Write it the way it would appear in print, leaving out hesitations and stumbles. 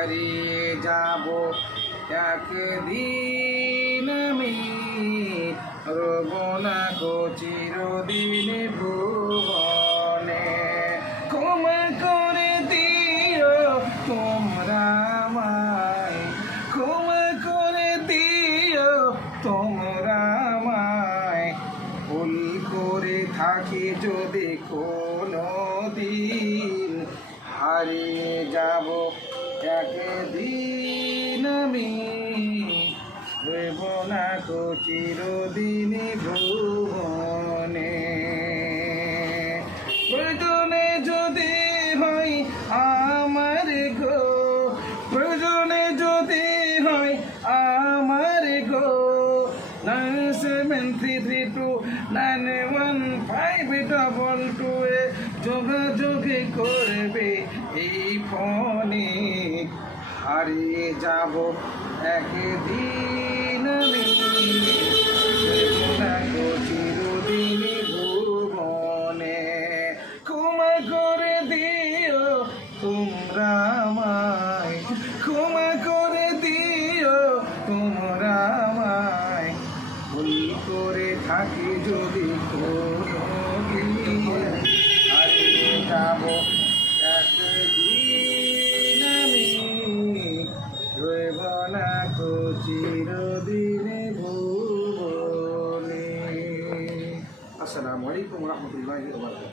হারিয়ে যাব একদিন আমি, রব না গো চিরদিন ভুবনে। ক্ষমা করে দিও তোমরা আমায়, ক্ষমা করে দিও তোমরা আমায়, ভুল করে থাকি যদি কোনো দিন, হারিয়ে যাব একদিন আমি, রইব না গো চিরদিন ভুবনে। প্রয়োজনে যদি হয় আমার গো, প্রয়োজনে যদি হয় আমার গো, 9733291522 যোগাযোগে করবে এই ফোনে। হারিয়ে যাব একদিন আমি, চিরদিন ভুবনে। ক্ষমা করে দিও তোমরা আমায়, ক্ষমা করে দিও তোমরা আমায়, ভুল করে থাকি যদি কোনো দিন, হারিয়ে যাব একদিন আমি, রইব না গো চিরদিন ভুবনে। আসসালামু আলাইকুম ওয়া রাহমাতুল্লাহি ওয়া বারাকাতুহু।